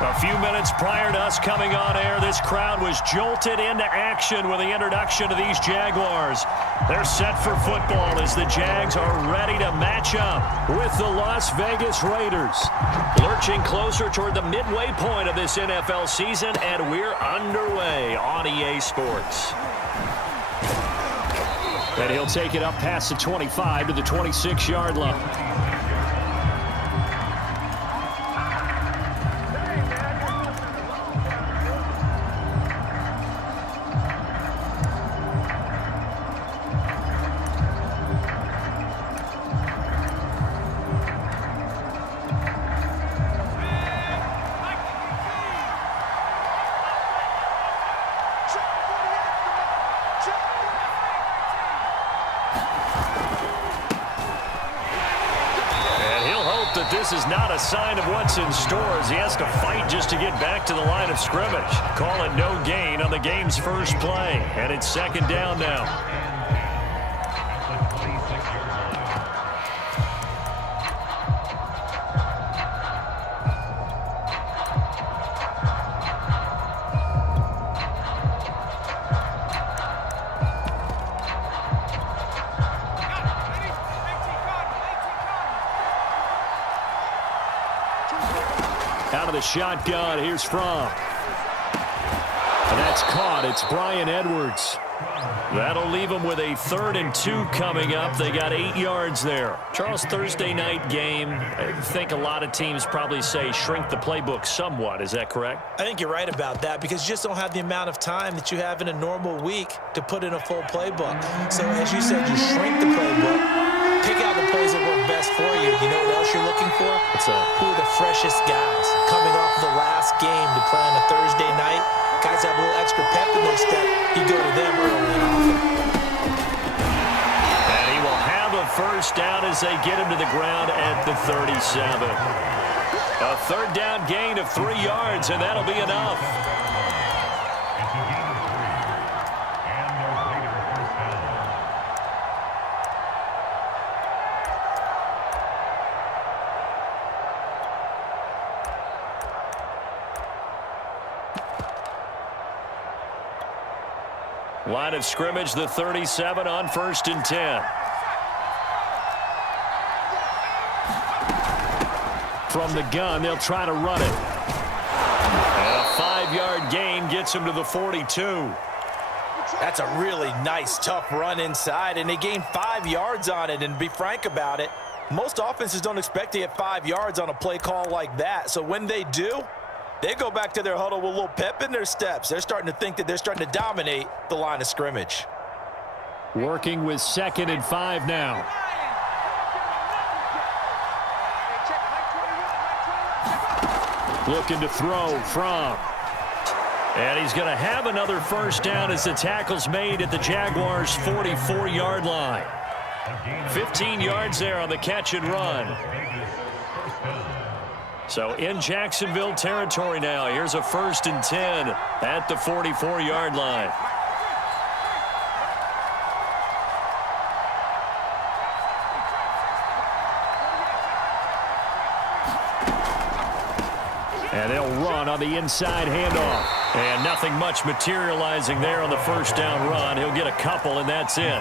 A few minutes prior to us coming on air, this crowd was jolted into action with the introduction of these Jaguars. They're set for football as the Jags are ready to match up with the Las Vegas Raiders. Lurching closer toward the midway point of this NFL season, and we're underway on EA Sports. And he'll take it up past the 25 to the 26-yard line. This is not a sign of what's in store as he has to fight just to get back to the line of scrimmage. Call it no gain on the game's first play, and it's second down now. Out of the shotgun, here's Fromm. And that's caught. It's Bryan Edwards. That'll leave them with a 3rd and 2 coming up. They got 8 yards there. Charles, Thursday night game, I think a lot of teams probably say shrink the playbook somewhat. Is that correct? I think you're right about that because you just don't have the amount of time that you have in a normal week to put in a full playbook. So as you said, you shrink the playbook, pick out the plays that work best for you. You know what else you're looking for? Who are the freshest guys coming off the last game to play on a Thursday night? Guys have a little extra pep in their step. You go to them early and often. And he will have a first down as they get him to the ground at the 37. A 3rd down gain of 3 yards, and that'll be enough. Line of scrimmage, the 37 on 1st and 10. From the gun, they'll try to run it. And a 5-yard gain gets him to the 42. That's a really nice, tough run inside, and they gained 5 yards on it. And to be frank about it, most offenses don't expect to get 5 yards on a play call like that. So when they do, they go back to their huddle with a little pep in their steps. They're starting to think that they're starting to dominate the line of scrimmage. Working with 2nd and 5 now. Looking to throw from. And he's going to have another first down as the tackle's made at the Jaguars' 44-yard line. 15 yards there on the catch and run. So in Jacksonville territory now. Here's a 1st and 10 at the 44-yard line. And they'll run on the inside handoff. And nothing much materializing there on the first down run. He'll get a couple, and that's it.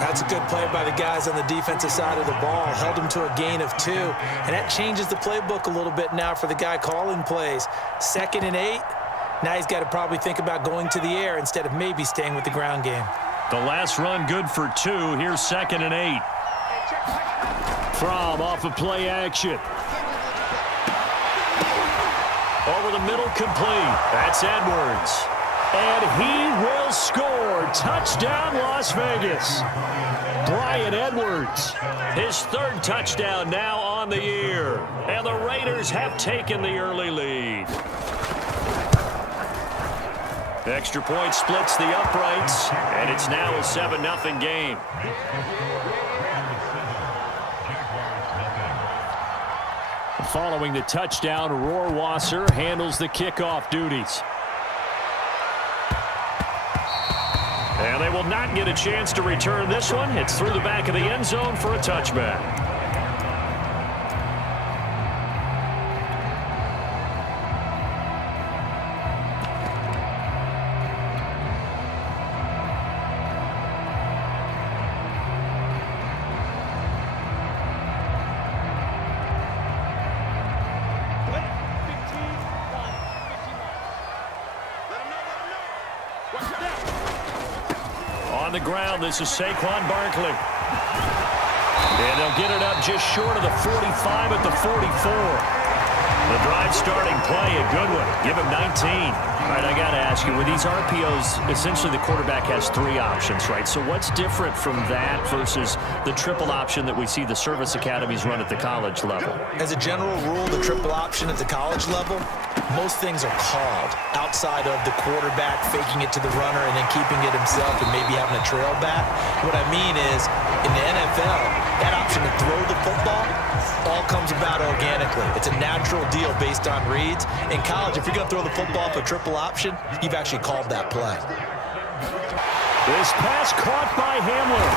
That's a good play by the guys on the defensive side of the ball. Held him to a gain of 2. And that changes the playbook a little bit now for the guy calling plays. 2nd and 8. Now he's got to probably think about going to the air instead of maybe staying with the ground game. The last run good for 2. Here's 2nd and 8. Fromm off of play action. Over the middle, complete. That's Edwards. And he will score. Touchdown, Las Vegas. Bryan Edwards, his 3rd touchdown now on the year. And the Raiders have taken the early lead. The extra point splits the uprights, and it's now a 7-0 game. Following the touchdown, Rohrwasser handles the kickoff duties. And they will not get a chance to return this one. It's through the back of the end zone for a touchback. the ground. This is Saquon Barkley. And they'll get it up just short of the 45 at the 44. The drive starting play, a good one. Give him 19. All right, I got to ask you, with these RPOs, essentially the quarterback has 3 options, right? So what's different from that versus the triple option that we see the service academies run at the college level? As a general rule, the triple option at the college level, most things are called outside of the quarterback faking it to the runner and then keeping it himself and maybe having a trail back. What I mean is, in the NFL, that option to throw the football all comes about organically. It's a natural deal based on reads. In college, if you're going to throw the football for triple option, you've actually called that play. This pass caught by Hamler.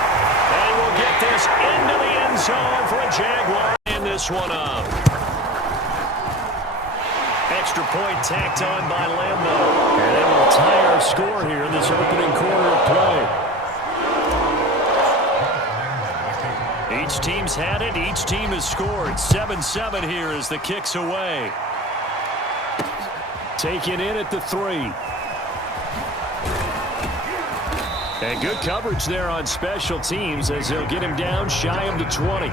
And we'll get this into the end zone for a Jaguar in this one up. Extra point tacked on by Lambo. And that will tie our score here in this opening quarter of play. Each team's had it. Each team has scored. 7-7 here as the kick's away. Taken in at the 3. And good coverage there on special teams as they'll get him down shy of the 20.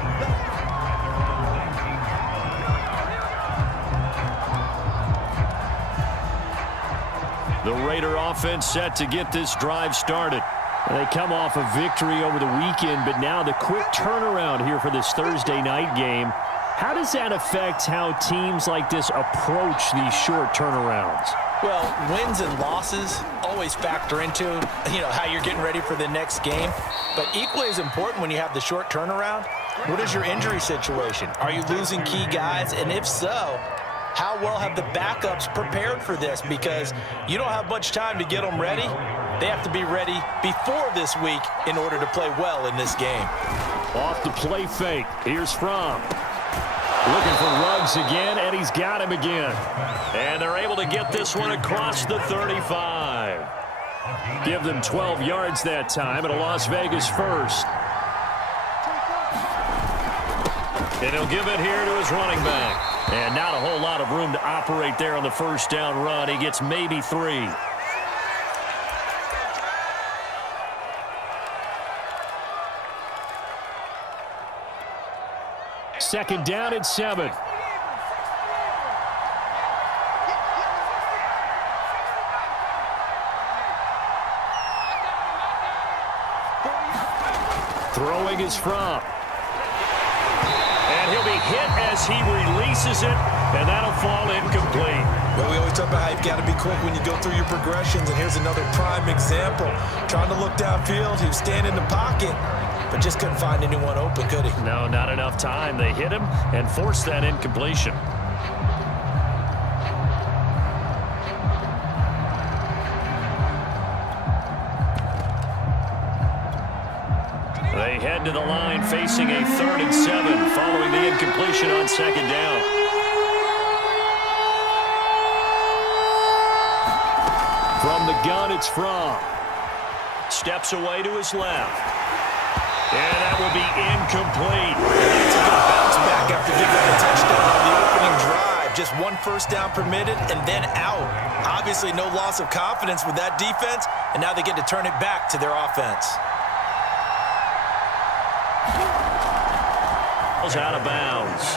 The Raider offense set to get this drive started. They come off a victory over the weekend, but now the quick turnaround here for this Thursday night game. How does that affect how teams like this approach these short turnarounds? Well, wins and losses always factor into, how you're getting ready for the next game. But equally as important when you have the short turnaround, what is your injury situation? Are you losing key guys? And if so, how well have the backups prepared for this? Because you don't have much time to get them ready. They have to be ready before this week in order to play well in this game. Off the play fake. Here's Fromm. Looking for Ruggs again, and he's got him again. And they're able to get this one across the 35. Give them 12 yards that time at a Las Vegas first. And he'll give it here to his running back. And not a whole lot of room to operate there on the first down run. He gets maybe 3. Second down and 7. Throwing is Fromm. And he'll be hit as he releases it, and that'll fall incomplete. Well, we always talk about how you've got to be quick when you go through your progressions, and here's another prime example. Trying to look downfield, he was standing in the pocket, but just couldn't find anyone open, could he? No, not enough time. They hit him and forced that incompletion. They head to the line facing a 3rd and 7 following the incompletion on second down. From the gun, it's Fromm. Steps away to his left. And that will be incomplete. It's a good bounce back after giving a touchdown on the opening drive. Just 1 first down permitted and then out. Obviously no loss of confidence with that defense, and now they get to turn it back to their offense. Out of bounds.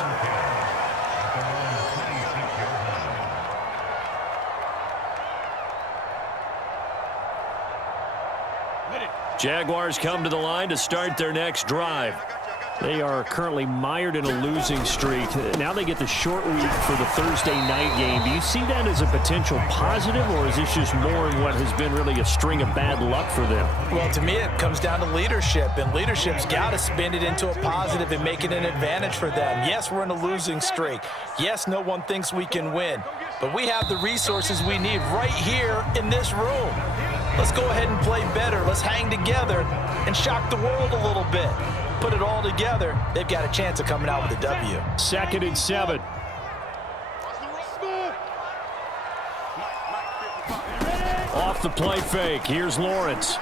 Jaguars come to the line to start their next drive. They are currently mired in a losing streak. Now they get the short week for the Thursday night game. Do you see that as a potential positive, or is this just more in what has been really a string of bad luck for them? Well, to me, it comes down to leadership, and leadership's got to spin it into a positive and make it an advantage for them. Yes, we're in a losing streak. Yes, no one thinks we can win, but we have the resources we need right here in this room. Let's go ahead and play better. Let's hang together and shock the world a little bit. Put it all together, they've got a chance of coming out with a W. 2nd and 7. Off the play fake, here's Lawrence.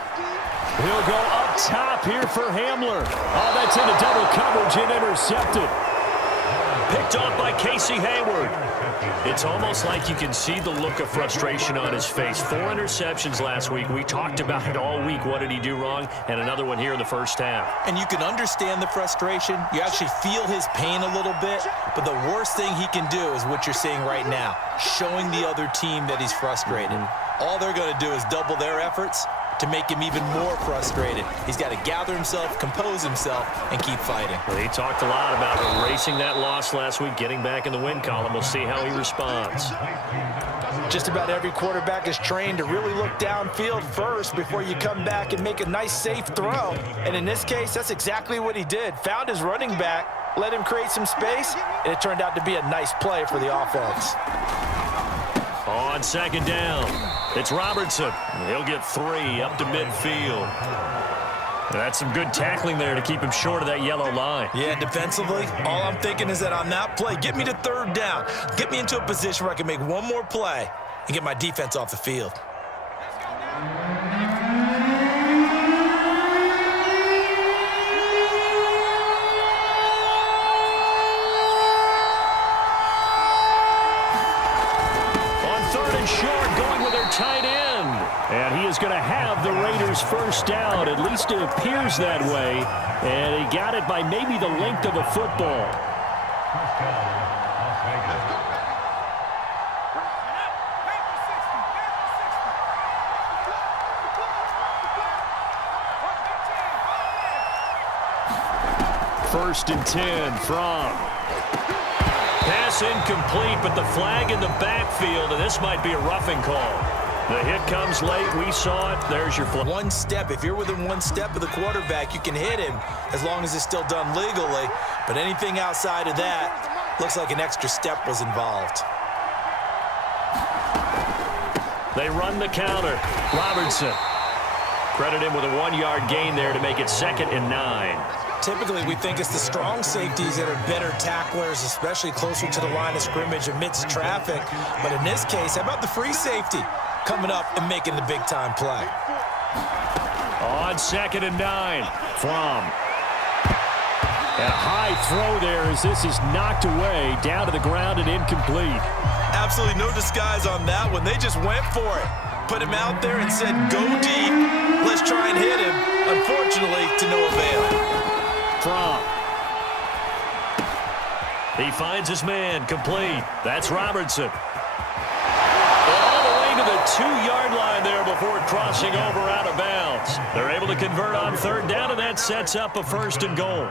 He'll go up top here for Hamler. Oh, that's into double coverage and intercepted. Picked off by Casey Hayward. It's almost like you can see the look of frustration on his face. 4 interceptions last week. We talked about it all week. What did he do wrong? And another one here in the first half. And you can understand the frustration. You actually feel his pain a little bit. But the worst thing he can do is what you're seeing right now, showing the other team that he's frustrated. All they're going to do is double their efforts to make him even more frustrated. He's got to gather himself, compose himself, and keep fighting. Well, he talked a lot about erasing that loss last week, getting back in the win column. We'll see how he responds. Just about every quarterback is trained to really look downfield first before you come back and make a nice, safe throw. And in this case, that's exactly what he did. Found his running back, let him create some space, and it turned out to be a nice play for the offense. On second down, it's Robertson. He'll get 3 up to midfield. That's some good tackling there to keep him short of that yellow line. Yeah, defensively, all I'm thinking is that on that play, get me to third down. Get me into a position where I can make one more play and get my defense off the field. Tight end. And he is going to have the Raiders first down. At least it appears that way. And he got it by maybe the length of a football. First and 10 from. Pass incomplete, but the flag in the backfield, and this might be a roughing call. The hit comes late. We saw it. There's your flag. One step. If you're within one step of the quarterback, you can hit him as long as it's still done legally. But anything outside of that looks like an extra step was involved. They run the counter. Robertson. Credit him with a 1-yard gain there to make it 2nd and 9. Typically, we think it's the strong safeties that are better tacklers, especially closer to the line of scrimmage amidst traffic. But in this case, how about the free safety coming up and making the big-time play? On 2nd and 9 from. And a high throw there as this is knocked away, down to the ground and incomplete. Absolutely no disguise on that one. They just went for it. Put him out there and said, go deep. Let's try and hit him. Unfortunately, to no avail. From. He finds his man, complete. That's Robertson. All the way to the 2-yard line there before crossing over out of bounds. They're able to convert on 3rd down, and that sets up a 1st and goal.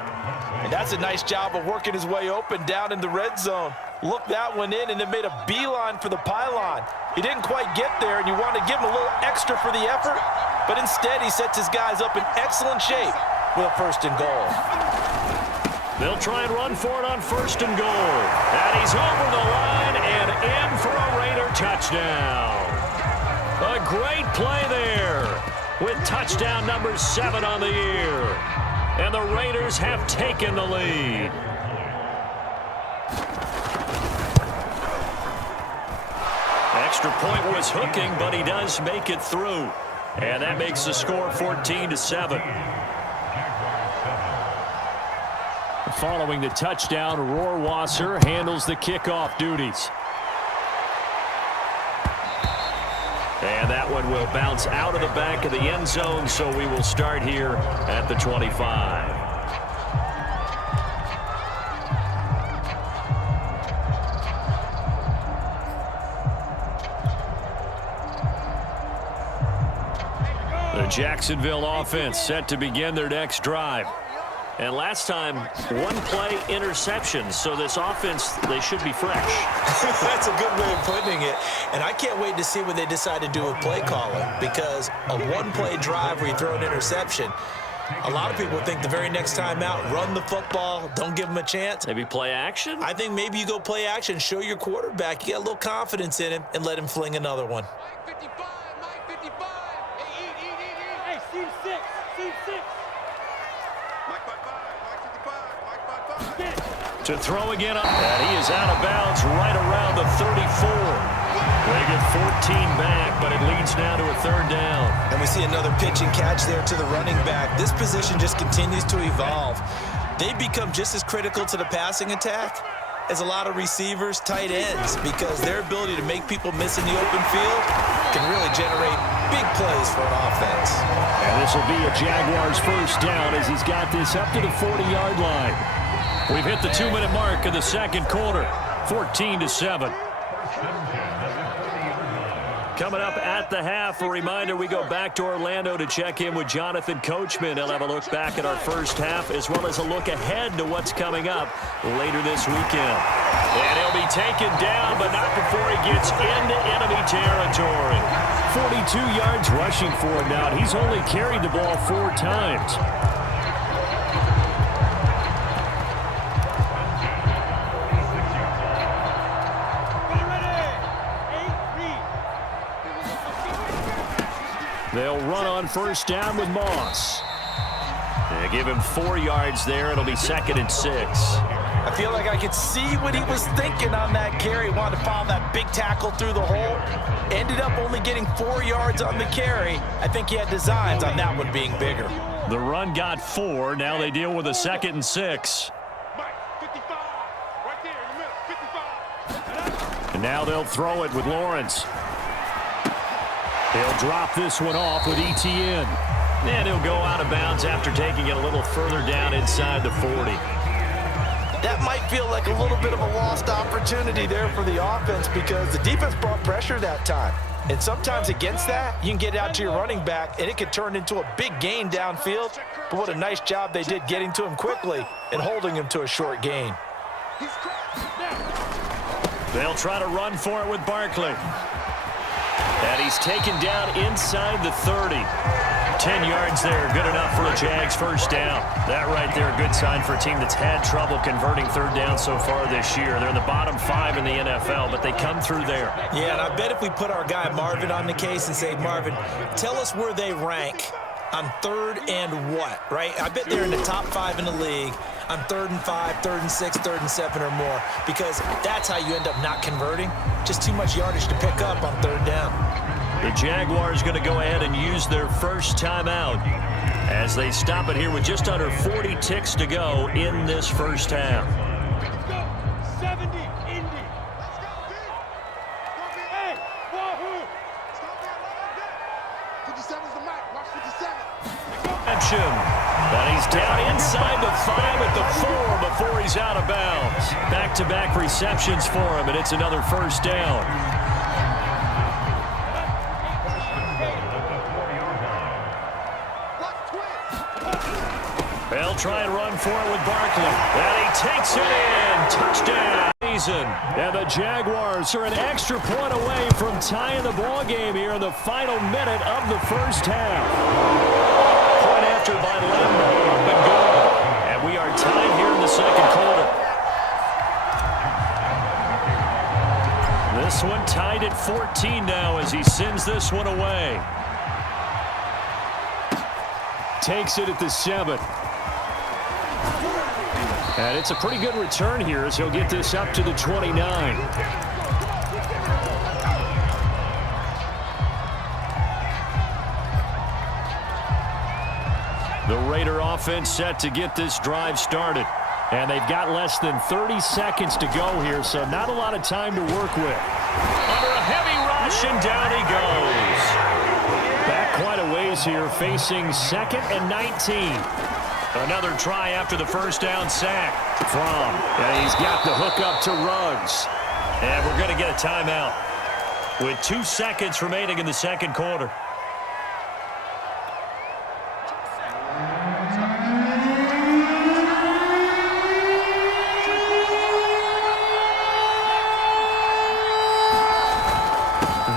And that's a nice job of working his way open down in the red zone. Looked that one in and then made a beeline for the pylon. He didn't quite get there, and you want to give him a little extra for the effort, but instead he sets his guys up in excellent shape with a 1st and goal. They'll try and run for it on 1st and goal. And he's over the line and in for a Raider touchdown. A great play there with touchdown number 7 on the year. And the Raiders have taken the lead. Extra point was hooking, but he does make it through. And that makes the score 14-7. Following the touchdown, Rohrwasser handles the kickoff duties. And that one will bounce out of the back of the end zone, so we will start here at the 25. The Jacksonville offense set to begin their next drive. And last time, 1-play interception. So this offense, they should be fresh. That's a good way of putting it. And I can't wait to see what they decide to do with play calling, because a 1-play drive where you throw an interception, a lot of people think the very next time out, run the football, don't give them a chance. Maybe play action? I think maybe you go play action, show your quarterback, you got a little confidence in him, and let him fling another one. Mike 55, Mike 55. Hey, eat. Hey, Steve 6, Steve 6. Mike 55, Mike 55, Mike 55. To throw again, and he is out of bounds right around the 34. They get 14 back, but it leads now to a 3rd down. And we see another pitch and catch there to the running back. This position just continues to evolve. They become just as critical to the passing attack is a lot of receivers, tight ends, because their ability to make people miss in the open field can really generate big plays for an offense. And this will be a Jaguars first down as he's got this up to the 40-yard line. We've hit the 2-minute mark of the second quarter, 14-7. Coming up at the half, a reminder, we go back to Orlando to check in with Jonathan Coachman. He'll have a look back at our first half as well as a look ahead to what's coming up later this weekend. And he'll be taken down, but not before he gets into enemy territory. 42 yards rushing for him now. He's only carried the ball 4 times. They'll run on first down with Moss. They give him 4 yards there. It'll be 2nd and 6. I feel like I could see what he was thinking on that carry. Wanted to follow that big tackle through the hole. Ended up only getting 4 yards on the carry. I think he had designs on that one being bigger. The run got 4. Now they deal with a 2nd and 6. And now they'll throw it with Lawrence. He'll drop this one off with Etienne. And he'll go out of bounds after taking it a little further down inside the 40. That might feel like a little bit of a lost opportunity there for the offense because the defense brought pressure that time. And sometimes against that, you can get out to your running back, and it could turn into a big gain downfield. But what a nice job they did getting to him quickly and holding him to a short gain. They'll try to run for it with Barkley. And he's taken down inside the 30. 10 yards there, good enough for a Jags first down. That right there, a good sign for a team that's had trouble converting third down so far this year. They're in the bottom 5 in the NFL, but they come through there. Yeah, and I bet if we put our guy Marvin on the case and say, Marvin, tell us where they rank on 3rd and what, right? I bet they're in the top 5 in the league on 3rd and 5, 3rd and 6, 3rd and 7 or more, because that's how you end up not converting. Just too much yardage to pick up on 3rd down. The Jaguars going to go ahead and use their first timeout as they stop it here with just under 40 ticks to go in this first half. Let's go. 70, Indy. Let's go, D. Hey, Wahoo. Stop that line. 57's the mic. Watch 57. And he's down inside the 5 at the 4 before he's out of bounds. Back-to-back receptions for him, and it's another first down. They'll try and run for it with Barkley. And he takes it in. Touchdown. And the Jaguars are an extra point away from tying the ball game here in the final minute of the first half. Point after by Lambo. Up and good. And we are tied here in the second quarter. This one tied at 14 now as he sends this one away. Takes it at the 7. And it's a pretty good return here as he'll get this up to the 29. The Raider offense set to get this drive started. And they've got less than 30 seconds to go here, so not a lot of time to work with. Under a heavy rush, and down he goes. Back quite a ways here, facing 2nd and 19. Another try after the first down sack from. And he's got the hook up to Ruggs. And we're going to get a timeout with 2 seconds remaining in the second quarter.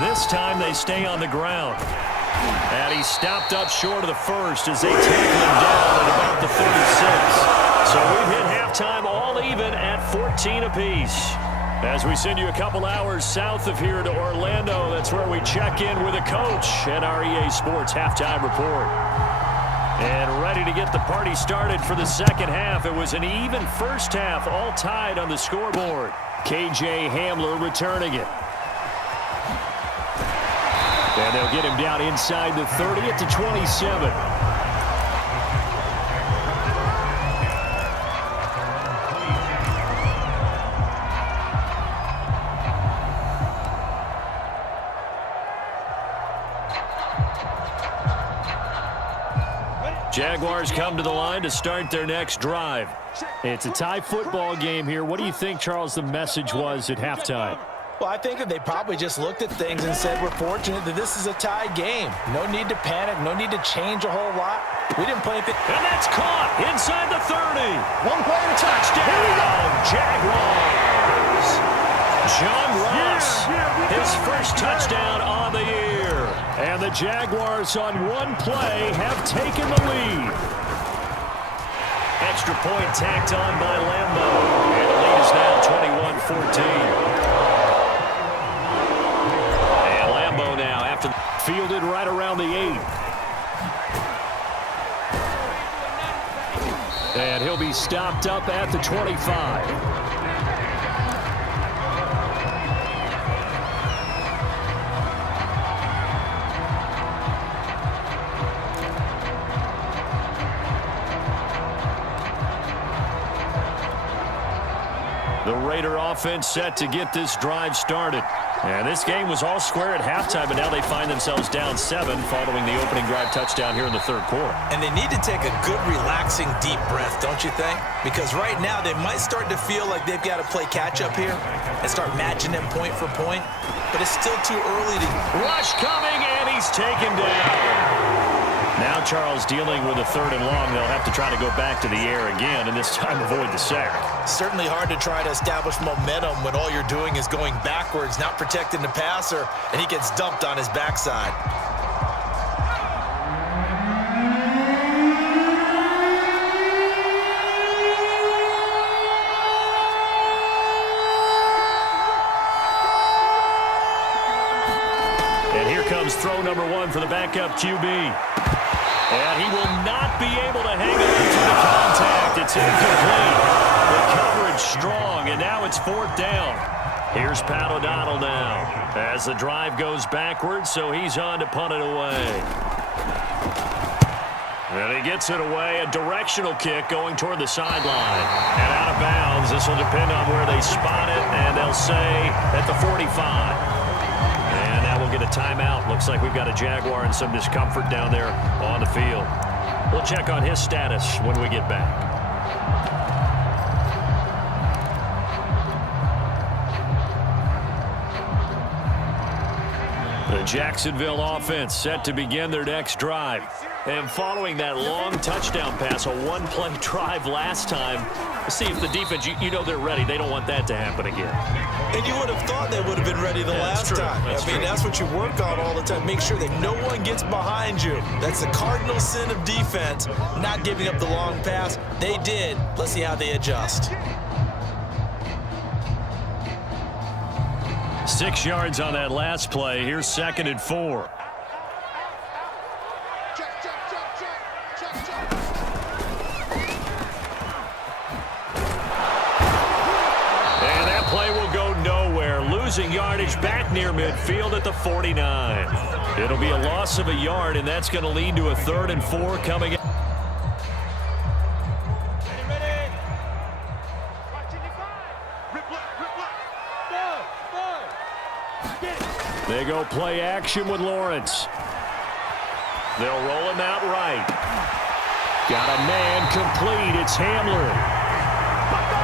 This time they stay on the ground. And he's stopped up short of the first as they take him down at about the 36. So we've hit halftime all even at 14 apiece. As we send you a couple hours south of here to Orlando, that's where we check in with a coach at our EA Sports Halftime Report. And ready to get the party started for the second half. It was an even first half, all tied on the scoreboard. KJ Hamler returning it. And they'll get him down inside the 30 at the 27. Jaguars come to the line to start their next drive. It's a tie football game here. What do you think, Charles, the message was at halftime? Well, I think that they probably just looked at things and said, we're fortunate that this is a tie game. No need to panic. No need to change a whole lot. We didn't play anything. And that's caught inside the 30. One play and a touchdown. Jaguars. John Ross, his first touchdown on the year. And the Jaguars on one play have taken the lead. Extra point tacked on by Lambo. And the lead is now 21-14. Now after fielded right around the 8. And he'll be stopped up at the 25. The Raider offense set to get this drive started. And this game was all square at halftime, but now they find themselves down 7 following the opening drive touchdown here in the third quarter. And they need to take a good, relaxing, deep breath, don't you think? Because right now they might start to feel like they've got to play catch-up here and start matching them point for point. But it's still too early to... Rush coming, and he's taken down. Now Charles dealing with a 3rd and long. They'll have to try to go back to the air again, and this time avoid the sack. Certainly hard to try to establish momentum when all you're doing is going backwards, not protecting the passer, and he gets dumped on his backside. And here comes throw number 1 for the backup QB. And he will not be able to hang on to the contact. It's incomplete. The coverage strong, and now it's 4th down. Here's Pat O'Donnell now as the drive goes backwards, so he's on to punt it away. And he gets it away, a directional kick going toward the sideline. And out of bounds, this will depend on where they spot it, and they'll say at the 45. And now we'll get a timeout. Looks like we've got a Jaguar and some discomfort down there on the field. We'll check on his status when we get back. The Jacksonville offense set to begin their next drive. And following that long touchdown pass, a one-play drive last time, see if the defense, you know they're ready. They don't want that to happen again. And you would have thought they would have been ready the last time. That's what you work on all the time. Make sure that no one gets behind you. That's the cardinal sin of defense, not giving up the long pass. They did. Let's see how they adjust. 6 yards on that last play. Here's 2nd and 4. And that play will go nowhere. Losing yardage back near midfield at the 49. It'll be a loss of a yard, and that's going to lead to a 3rd and 4 coming in. They go play action with Lawrence. They'll roll him out right. Got a man complete. It's Hamler.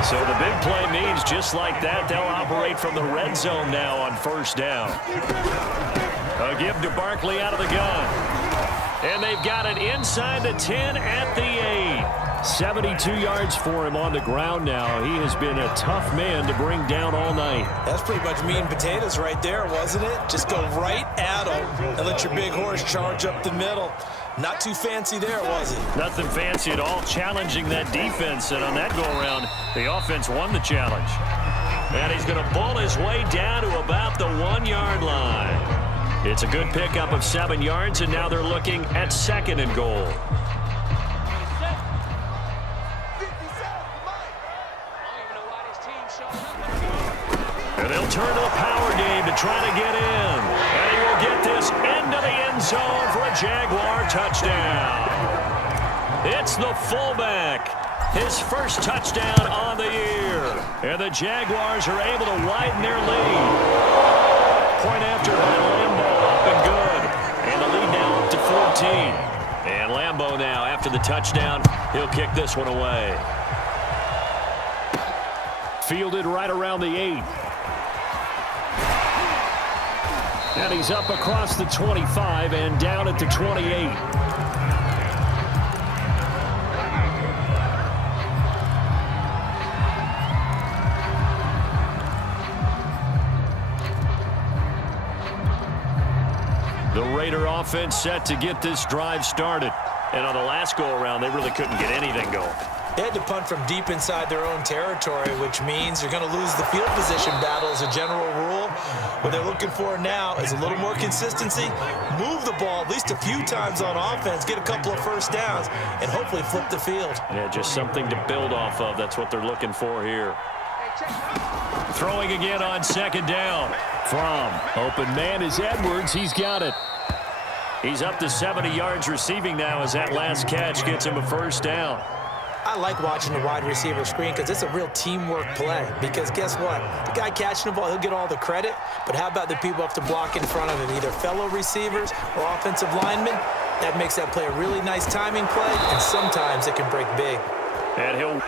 So the big play means just like that, they'll operate from the red zone now on 1st down. A give to Barkley out of the gun. And they've got it inside the 10 at the 8. 72 yards for him on the ground now. He has been a tough man to bring down all night. That's pretty much meat and potatoes right there, wasn't it? Just go right at him and let your big horse charge up the middle. Not too fancy there, was it? Nothing fancy at all, challenging that defense. And on that go-around, the offense won the challenge. And he's going to bull his way down to about the 1-yard line. It's a good pickup of 7 yards, and now they're looking at 2nd and goal. And they'll turn to the power game to try to get in. And he will get this into the end zone for a Jaguar touchdown. It's the fullback. His first touchdown on the year. And the Jaguars are able to widen their lead. Point after by Lambo, up and good. And the lead now up to 14. And Lambeau now after the touchdown. He'll kick this one away. Fielded right around the 8. And he's up across the 25 and down at the 28. The Raider offense set to get this drive started. And on the last go-around, they really couldn't get anything going. They had to punt from deep inside their own territory, which means you're going to lose the field position battle as a general rule. What they're looking for now is a little more consistency, move the ball at least a few times on offense, get a couple of first downs, and hopefully flip the field. Yeah, just something to build off of. That's what they're looking for here. Throwing again on second down. From open man is Edwards. He's got it. He's up to 70 yards receiving now as that last catch gets him a first down. I like watching the wide receiver screen because it's a real teamwork play. Because guess what? The guy catching the ball, he'll get all the credit. But how about the people up to block in front of him, either fellow receivers or offensive linemen? That makes that play a really nice timing play, and sometimes it can break big. And he'll...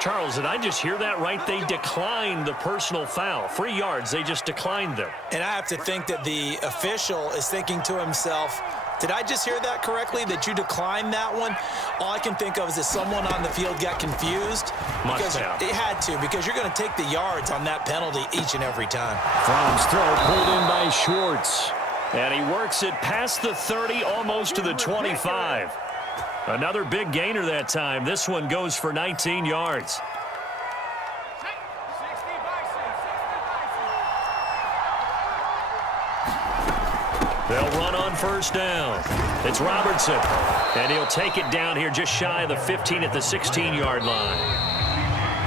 Charles, did I just hear that right? They declined the personal foul. 3 yards, they just declined them. And I have to think that the official is thinking to himself, did I just hear that correctly, that you declined that one? All I can think of is that someone on the field got confused. Must have. It had to, because you're going to take the yards on that penalty each and every time. Fromm's throw pulled in by Schwartz. And he works it past the 30, almost to the 25. Another big gainer that time. This one goes for 19 yards. They'll run on first down. It's Robertson. And he'll take it down here just shy of the 15 at the 16-yard line.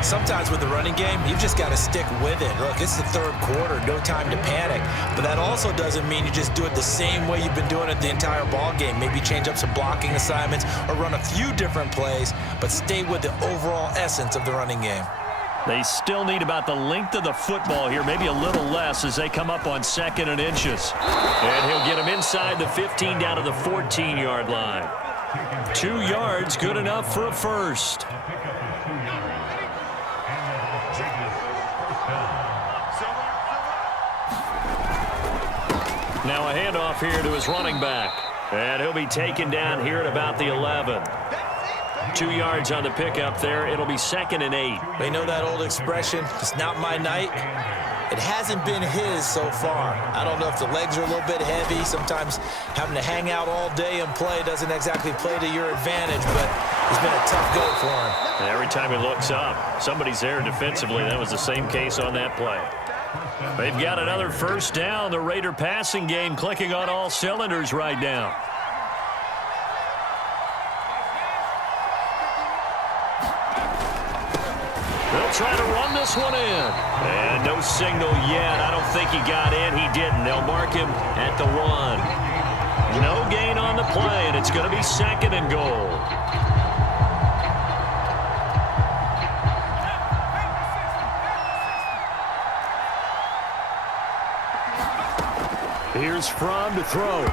Sometimes with the running game, you've just got to stick with it. Look, it's the third quarter, no time to panic. But that also doesn't mean you just do it the same way you've been doing it the entire ball game. Maybe change up some blocking assignments or run a few different plays, but stay with the overall essence of the running game. They still need about the length of the football here, maybe a little less as they come up on 2nd and inches. And he'll get him inside the 15 down to the 14-yard line. 2 yards, good enough for a first. Now a handoff here to his running back. And he'll be taken down here at about the 11. 2 yards on the pickup there. It'll be 2nd and 8. They know that old expression, it's not my night. It hasn't been his so far. I don't know if the legs are a little bit heavy. Sometimes having to hang out all day and play doesn't exactly play to your advantage, but it's been a tough go for him. And every time he looks up, somebody's there defensively. That was the same case on that play. They've got another first down. The Raider passing game clicking on all cylinders right now. They'll try to run this one in. And no signal yet. I don't think he got in. He didn't. They'll mark him at the 1. No gain on the play, and it's going to be 2nd and goal. Here's Fromm to throw.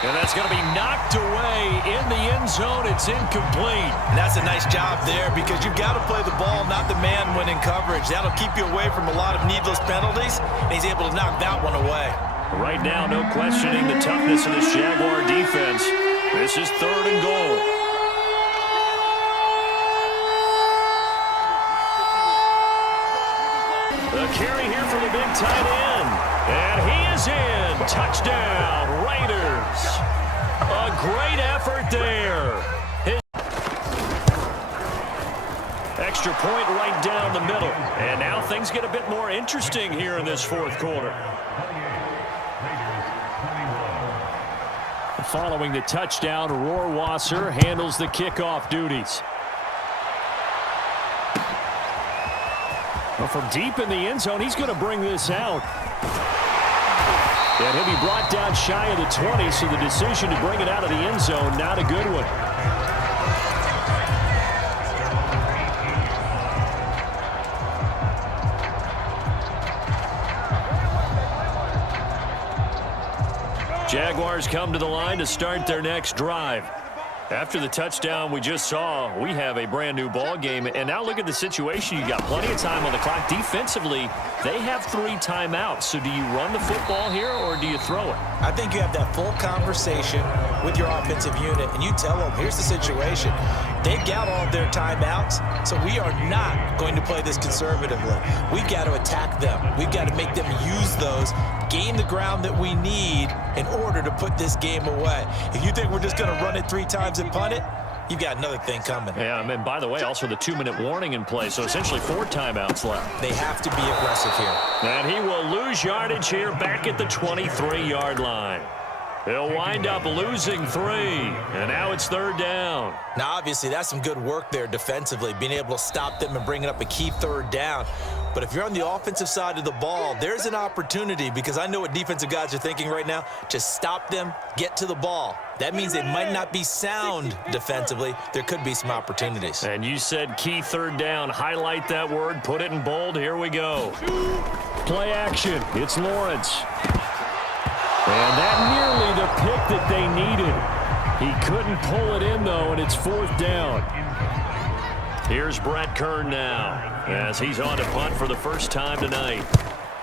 And that's going to be knocked away in the end zone. It's incomplete. And that's a nice job there because you've got to play the ball, not the man when in coverage. That'll keep you away from a lot of needless penalties, and he's able to knock that one away. Right now, no questioning the toughness of this Jaguar defense. This is 3rd and goal. The carry here from the big tight end. And he is in. Touchdown, Raiders. A great effort there. Extra point right down the middle. And now things get a bit more interesting here in this 4th quarter. Following the touchdown, Rohrwasser handles the kickoff duties. Well, from deep in the end zone, he's going to bring this out. And he'll be brought down shy of the 20, so the decision to bring it out of the end zone, not a good one. Jaguars come to the line to start their next drive. After the touchdown we just saw, we have a brand new ball game. And now look at the situation. You got plenty of time on the clock. Defensively, they have 3 timeouts. So do you run the football here or do you throw it? I think you have that full conversation with your offensive unit, and you tell them, here's the situation. They've got all of their timeouts, so we are not going to play this conservatively. We've got to attack them. We've got to make them use those, gain the ground that we need in order to put this game away. If you think we're just going to run it 3 times and punt it, you've got another thing coming. Yeah, and by the way, also the 2-minute warning in play, so essentially 4 timeouts left. They have to be aggressive here. And he will lose yardage here back at the 23-yard line. He'll wind up losing 3, and now it's 3rd down. Now, obviously, that's some good work there defensively, being able to stop them and bringing up a key 3rd down. But if you're on the offensive side of the ball, there's an opportunity, because I know what defensive guys are thinking right now. Just stop them, get to the ball. That means they might not be sound defensively. There could be some opportunities. And you said key 3rd down. Highlight that word. Put it in bold. Here we go. Play action. It's Lawrence. And that nearly the pick that they needed. He couldn't pull it in, though, and it's 4th down. Here's Brett Kern now as he's on to punt for the first time tonight.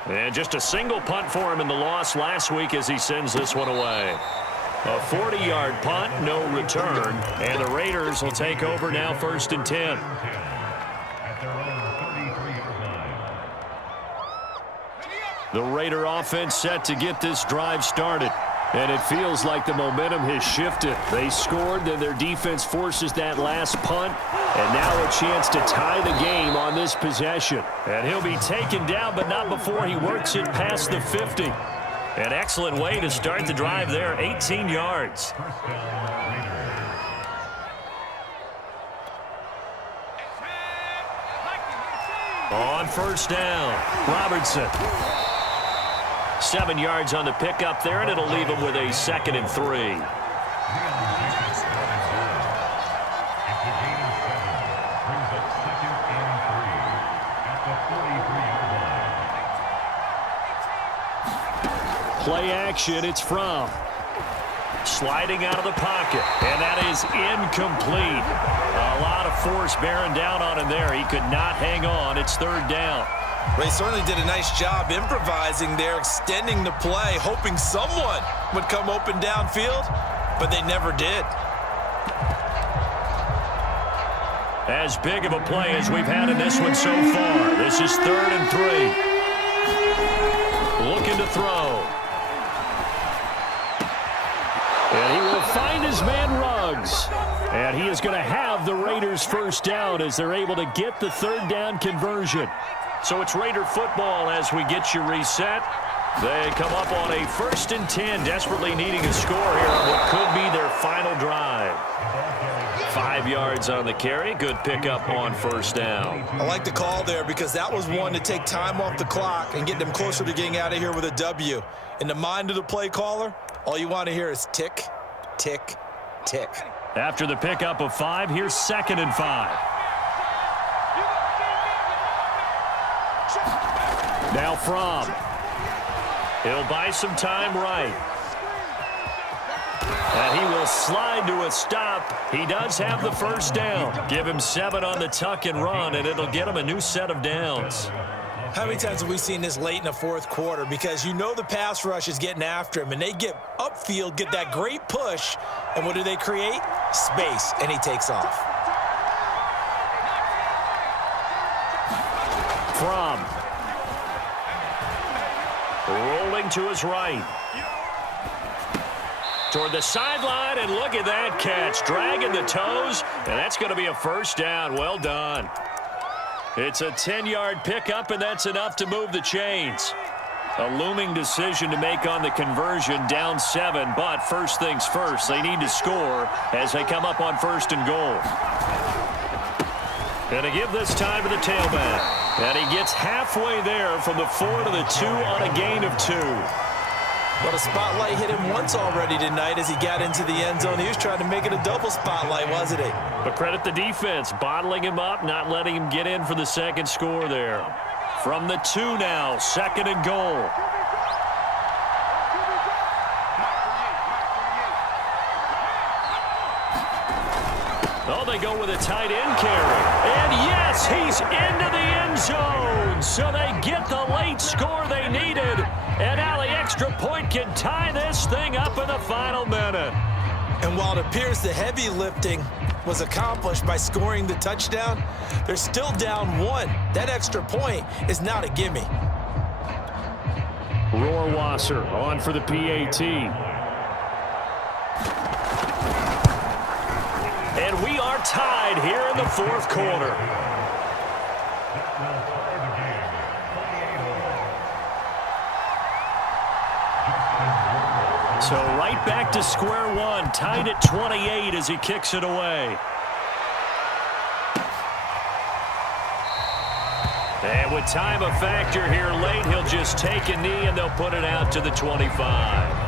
And just a single punt for him in the loss last week as he sends this one away. A 40-yard punt, no return, and the Raiders will take over now 1st and 10. The Raider offense set to get this drive started. And it feels like the momentum has shifted. They scored, then their defense forces that last punt. And now a chance to tie the game on this possession. And he'll be taken down, but not before he works it past the 50. An excellent way to start the drive there, 18 yards. On 1st down, Robertson. 7 yards on the pickup there, and it'll leave him with a 2nd and 3. Play action, it's Fromm. Sliding out of the pocket, and that is incomplete. A lot of force bearing down on him there. He could not hang on. It's 3rd down. Ray certainly did a nice job improvising there, extending the play, hoping someone would come open downfield, but they never did. As big of a play as we've had in this one so far. This is 3rd and 3. Looking to throw. And he will find his man Ruggs. And he is going to have the Raiders 1st down as they're able to get the 3rd down conversion. So it's Raider football as we get you reset. They come up on a 1st and 10, desperately needing a score here on what could be their final drive. 5 yards on the carry. Good pickup on 1st down. I like the call there because that was one to take time off the clock and get them closer to getting out of here with a W. In the mind of the play caller, all you want to hear is tick, tick, tick. After the pickup of 5, here's 2nd and 5. Now Fromm. He'll buy some time right. And he will slide to a stop. He does have the 1st down. Give him 7 on the tuck and run, and it'll get him a new set of downs. How many times have we seen this late in the 4th quarter? Because you know the pass rush is getting after him, and they get upfield, get that great push, and what do they create? Space, and he takes off. Fromm. Rolling to his right. Toward the sideline, and look at that catch. Dragging the toes, and that's going to be a 1st down. Well done. It's a 10-yard pickup, and that's enough to move the chains. A looming decision to make on the conversion, down 7, but first things first, they need to score as they come up on 1st and goal. And to give this time to the tailback. And he gets halfway there from the 4 to the 2 on a gain of 2. Well, the spotlight hit him once already tonight as he got into the end zone. He was trying to make it a double spotlight, wasn't he? But credit the defense, bottling him up, not letting him get in for the 2nd score there. From the 2 now, 2nd and goal. Oh, they go with a tight end carry. And yes, he's into the end zone. So they get the late score they needed. And now the extra point can tie this thing up in the final minute. And while it appears the heavy lifting was accomplished by scoring the touchdown, they're still down 1. That extra point is not a gimme. Rohrwasser on for the PAT. And we are tied here in the fourth quarter. So right back to square one, tied at 28 as he kicks it away. And with time a factor here late, he'll just take a knee and they'll put it out to the 25.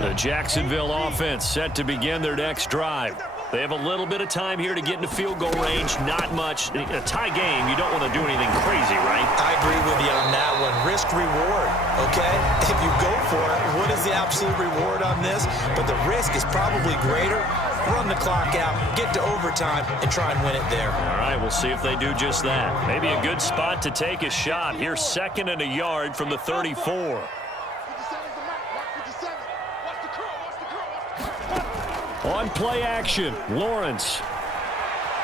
The Jacksonville offense set to begin their next drive. They have a little bit of time here to get into field goal range. Not much. In a tie game, you don't want to do anything crazy, right? I agree with you on that one. Risk reward, okay? If you go for it, what is the absolute reward on this? But the risk is probably greater. Run the clock out, get to overtime, and try and win it there. All right, we'll see if they do just that. Maybe a good spot to take a shot. Here's 2nd and a yard from the 34. On play action, Lawrence.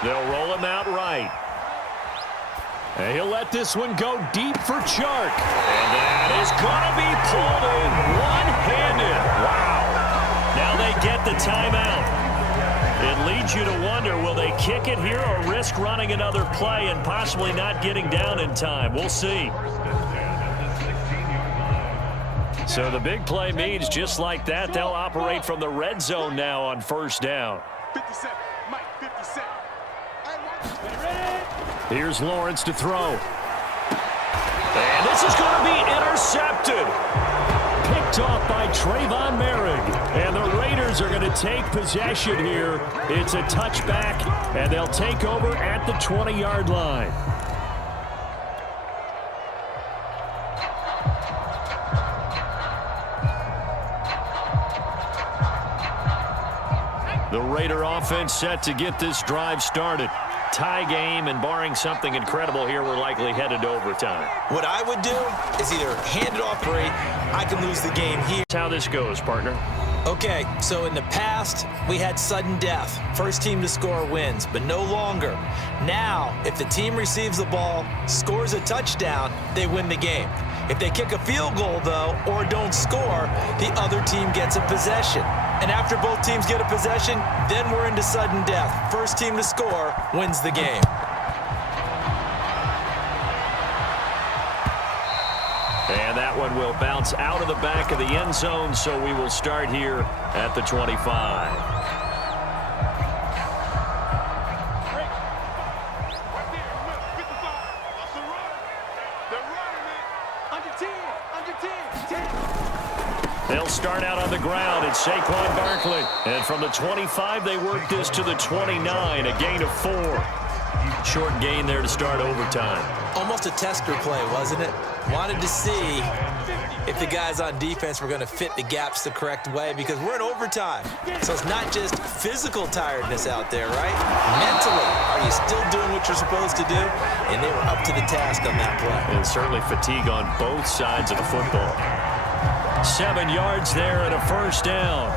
They'll roll him out right. And he'll let this one go deep for Chark. And that is going to be pulled in one-handed. Wow. Now they get the timeout. It leads you to wonder, will they kick it here or risk running another play and possibly not getting down in time? We'll see. So the big play means just like that, they'll operate from the red zone now on 1st down. 57, Mike, 57. Here's Lawrence to throw. And this is going to be intercepted. Picked off by Trayvon Merrick. And the Raiders are going to take possession here. It's a touchback, and they'll take over at the 20-yard line. The Raider offense set to get this drive started. Tie game, and barring something incredible here, we're likely headed to overtime. What I would do is either hand it off or I can lose the game here. That's how this goes, partner. Okay, so in the past, we had sudden death. First team to score wins, but no longer. Now, if the team receives the ball, scores a touchdown, they win the game. If they kick a field goal, though, or don't score, the other team gets a possession. And after both teams get a possession, then we're into sudden death. First team to score wins the game. And that one will bounce out of the back of the end zone, so we will start here at the 25. They'll start out on the ground. It's Saquon Barkley. And from the 25, they work this to the 29, a gain of 4. Short gain there to start overtime. Almost a tester play, wasn't it? Wanted to see if the guys on defense were going to fit the gaps the correct way, because we're in overtime. So it's not just physical tiredness out there, right? Mentally, are you still doing what you're supposed to do? And they were up to the task on that play. And certainly fatigue on both sides of the football. 7 yards there and a 1st down.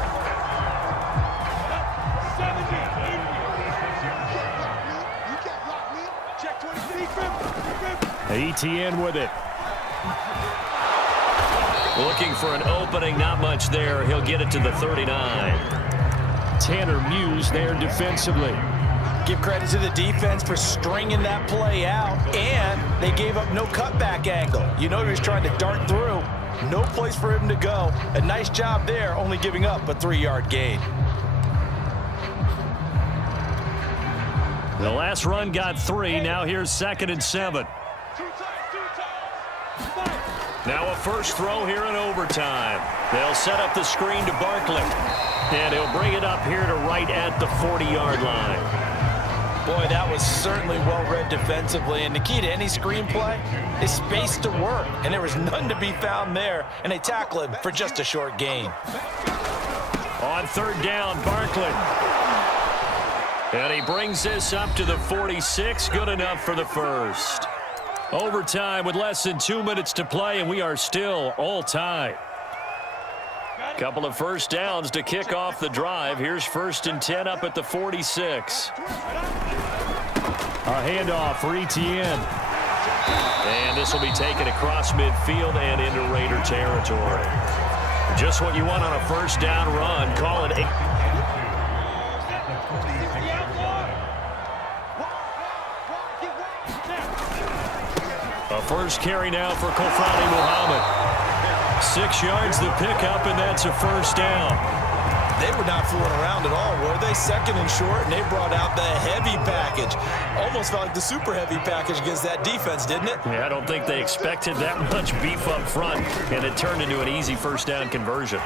ETN with it. Looking for an opening, not much there. He'll get it to the 39. Tanner Muse there defensively. Give credit to the defense for stringing that play out, and they gave up no cutback angle. You know he was trying to dart through. No place for him to go. A nice job there, only giving up a 3-yard gain. The last run got 3. Now here's 2nd and 7. Now a first throw here in overtime. They'll set up the screen to Barkley. And he'll bring it up here to right at the 40-yard line. Boy, that was certainly well-read defensively, and the key to any screenplay is space to work, and there was none to be found there, and they tackle him for just a short gain. On third down, Barkley. And he brings this up to the 46. Good enough for the first. Overtime with less than 2 minutes to play, and we are still all tied. Couple of first downs to kick off the drive. Here's 1st and 10 up at the 46. A handoff for Etienne. And this will be taken across midfield and into Raider territory. Just what you want on a first down run. Call it 8. A first carry now for Kofrani Muhammad. 6 yards the pickup, and that's a first down. They were not fooling around at all, were they? 2nd and short, and they brought out the heavy package. Almost felt like the super heavy package against that defense, didn't it? Yeah, I don't think they expected that much beef up front, and it turned into an easy first down conversion.